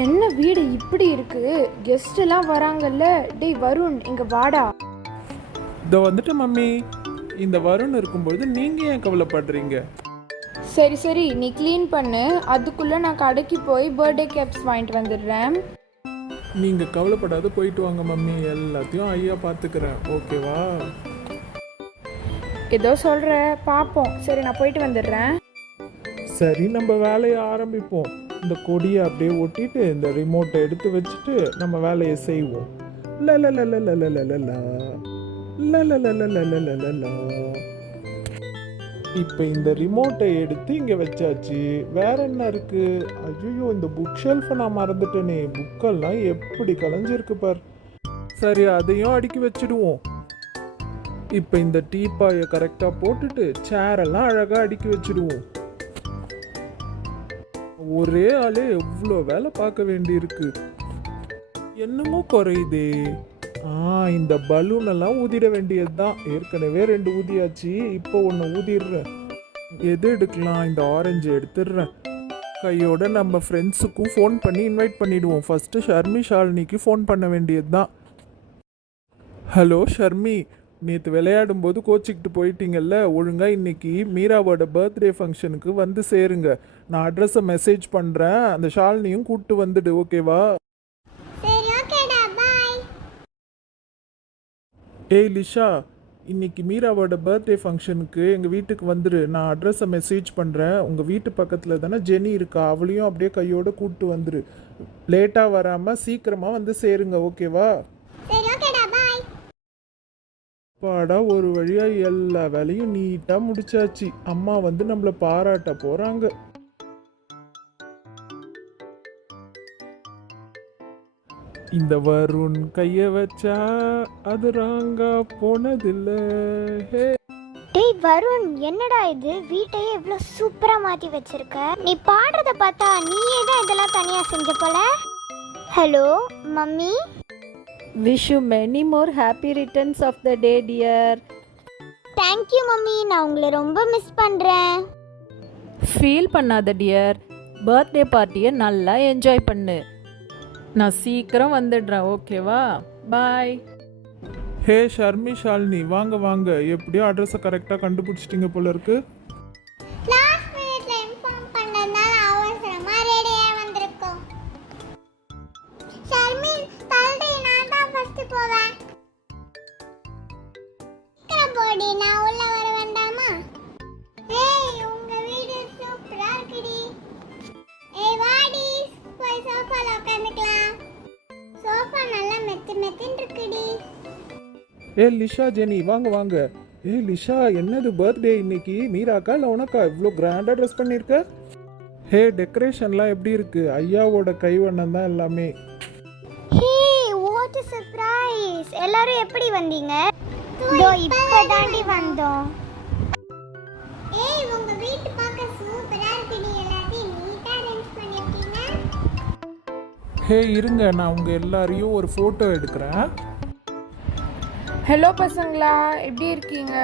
என்ன வீடு இப்படி இருக்கு? கெஸ்ட் எல்லாம் வராங்கல்ல. டேய் வருண், இங்க வாடா. இதோ வந்துட்டு மம்மி. இந்த வருண் இருக்கும்பொழுது நீங்க ஏன் கவலைப்படுறீங்க? சரி சரி, நீ க்ளீன் பண்ணு. அதுக்குள்ள நான் கடைக்கு போய் பர்த்டே கேப்ஸ் வாங்கிட்டு வந்துடுறேன். நீங்க கவலைப்படாத, போயிட்டு வாங்க மம்மி. எல்லாத்தையும் ஐயா பார்த்துக்கிறேன், ஓகேவா? ஏதோ சொல்ற, பார்ப்போம். சரி, நான் போயிட்டு வந்துடுறேன். சரி, நம்ம வேலையை ஆரம்பிப்போம். இந்த கொடியை அப்படியே ஒட்டிட்டு இந்த ரிமோட்டை எடுத்து வச்சுட்டு நம்ம வேலையை செய்வோம். இப்போ இந்த ரிமோட்டை எடுத்து இங்கே வச்சாச்சு. வேற என்ன இருக்கு? ஐயோ, இந்த புக் ஷெல்ஃபை நான் மறந்துட்டேனே. புக்கெல்லாம் எப்படி கலைஞ்சிருக்கு பார். சரி, அதையும் அடுக்கி வச்சிடுவோம். இப்போ இந்த டீப்பாயை கரெக்டாக போட்டுட்டு சேரெல்லாம் அழகாக அடுக்கி வச்சிடுவோம். ஒரே ஆளே எவ்வளோ வேலை பார்க்க வேண்டியிருக்கு. என்னமோ குறையுதே. இந்த பலூன் எல்லாம் ஊதிட வேண்டியது தான். ஏற்கனவே 2 ஊதியாச்சு, இப்போ 1 ஊதிடுறேன். எது எடுக்கலாம்? இந்த ஆரஞ்சு எடுத்துடுறேன். கையோட நம்ம ஃப்ரெண்ட்ஸுக்கும் ஃபோன் பண்ணி இன்வைட் பண்ணிடுவோம். ஃபர்ஸ்ட் ஷர்மி ஷாலினிக்கு ஃபோன் பண்ண வேண்டியது தான். ஹலோ ஷர்மி, நேற்று விளையாடும் போது கோச்சிக்கிட்டு போயிட்டீங்கல்ல. ஒழுங்காக இன்னைக்கு மீராவோட பர்த்டே ஃபங்க்ஷனுக்கு வந்து சேருங்க. நான் அட்ரஸை மெசேஜ் பண்ணுறேன். அந்த ஷாலினியும் கூப்பிட்டு வந்துடு, ஓகேவா? ஏய் லிஷா, இன்னைக்கு மீராவோட பர்த்டே ஃபங்க்ஷனுக்கு எங்கள் வீட்டுக்கு வந்துடு. நான் அட்ரஸை மெசேஜ் பண்ணுறேன். உங்கள் வீட்டு பக்கத்தில் தானே ஜெனி இருக்கா, அவளையும் அப்படியே கையோடு கூப்பிட்டு வந்துடு. லேட்டாக வராமல் சீக்கிரமாக வந்து சேருங்க, ஓகேவா? பாடா, ஒரு வழியா எல்லா வேலையும் நீட்டா முடிச்சாச்சு. அம்மா வந்து நம்மள பாராட்ட போறாங்க. இந்த வருண் கைய வச்சா அது ராங்கா போனதில்ல. டேய் வருண், என்னடா இது? வீட்டையே இவ்ளோ சூப்பரா மாத்தி வச்சிருக்க. நீ பாடுறத பார்த்தா நீயே தான் இதெல்லாம் தனியா செஞ்ச போல. Hello mummy. Wish you many more happy returns of the day, dear. Thank you mummy, நான் உங்களை ரொம்ப மிஸ் பண்றேன். ஃபீல் பண்ணாத டியர். பர்த்டே பார்ட்டியை நல்லா என்ஜாய் பண்ணு. நான் சீக்கிரம் வந்துடுறேன், ஓகேவா? பாய். ஹே ஷர்மி ஷாலினி, வாங்க வாங்க. எப்படியோ அட்ரஸை கரெக்டாக கண்டுபிடிச்சிட்டிங்க போல இருக்கு. லாஸ்ட் மினிட்ல இன்ஃபார்ம் பண்ணதனால அவசரமா ரெடியா வந்திருக்கோம். ஷர்மி, தல்டி நான் தான் ஃபர்ஸ்ட் போவேன். போடி, நான் உள்ள வர வேண்டாமா? ஏய், உங்க வீடு சூப்பரா இருக்குடி. ஏய் வாடி, போய் சோஃபால உட்கார்ந்துக்கலாம். சோஃபா நல்லா மெத்துன்னு இருக்குடி. ஏ லிஷா, ஜெனி வாங்க வாங்க. ஏ லிஷா, என்னது பர்த்டே இன்னைக்கு? மீராக்கா இல்லை உனக்கா? இவ்வளோ கிராண்டாக ட்ரெஸ் பண்ணியிருக்க? ஹே, டெக்கரேஷன்லாம் எப்படி இருக்கு? ஐயாவோட கைவண்ணம் தான் எல்லாமே. ஹே, வாட் a surprise. எல்லாரும் எப்படி வந்தீங்க? இதோ இப்பதாண்டி வந்தோம். ஏய், உங்க வீட்டு பார்க்க சூப்பரா இருக்குடி. எல்லாத்தையும் நீட்டா அரேஞ்ச் பண்ணிருக்கீங்க. ஹே இருங்க, நான் உங்கள் எல்லாரையும் ஒரு ஃபோட்டோ எடுக்கிறேன். ஹலோ பசங்களா, எப்படி இருக்கீங்க?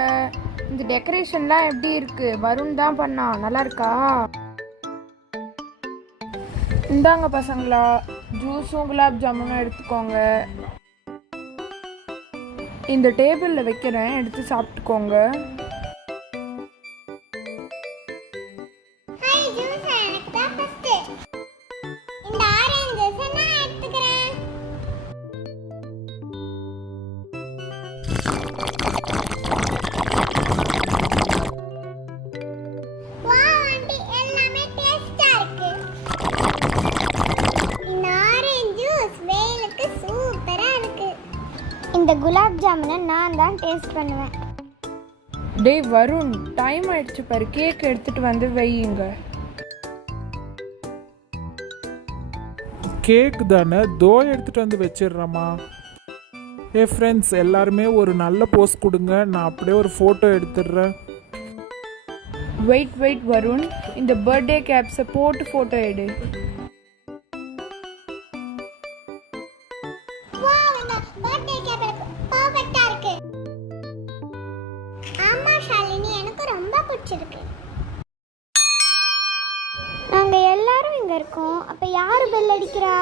இந்த டெக்கரேஷன்லாம் எப்படி இருக்கு? வருண் தான் பண்ணா. நல்லா இருக்கா? இந்தாங்க பசங்களா, ஜூஸும் குலாப் ஜாமுனும் எடுத்துக்கோங்க. இந்த டேபிளில் வைக்கிறேன், எடுத்து சாப்பிட்டுக்கோங்க. ஹாய், ஜூஸ் எனக்கு தான் ஃபர்ஸ்ட். இந்த ஆரஞ்சு நான் எடுத்துக்கிறேன். வாவ் ஆண்டி, எல்லாமே டேஸ்டா இருக்கு. இந்த ஆரஞ்சு ஜூஸ் வெயிலுக்கு சூப்பரா இருக்கு. இந்த குலாப் ஜாமுனை நான் தான் டேஸ்ட் பண்ணுவேன். டேய் வருண், டைம் ஆயிடுச்சு பாரு. கேக் எடுத்துட்டு வந்து வையுங்க. கேக் தானே, தோ எடுத்துகிட்டு வந்து வச்சிடுறேம்மா. ஏ ஃப்ரெண்ட்ஸ், எல்லாருமே ஒரு நல்ல போஸ் கொடுங்க. நான் அப்படியே ஒரு ஃபோட்டோ எடுத்துடுறேன். வெயிட் வருண், இந்த பர்த்டே கேப்ஸை போட்டு ஃபோட்டோ எடு. வாவ், இந்த பர்த்டே கேக் எனக்கு பெர்ஃபெக்ட்டா இருக்கு. ஆமா ஷாலினி, எனக்கு ரொம்ப பிடிச்சிருக்கு. நாங்க எல்லாரும் இங்க இருக்கோம். அப்ப யாரு பெல் அடிக்கிறா?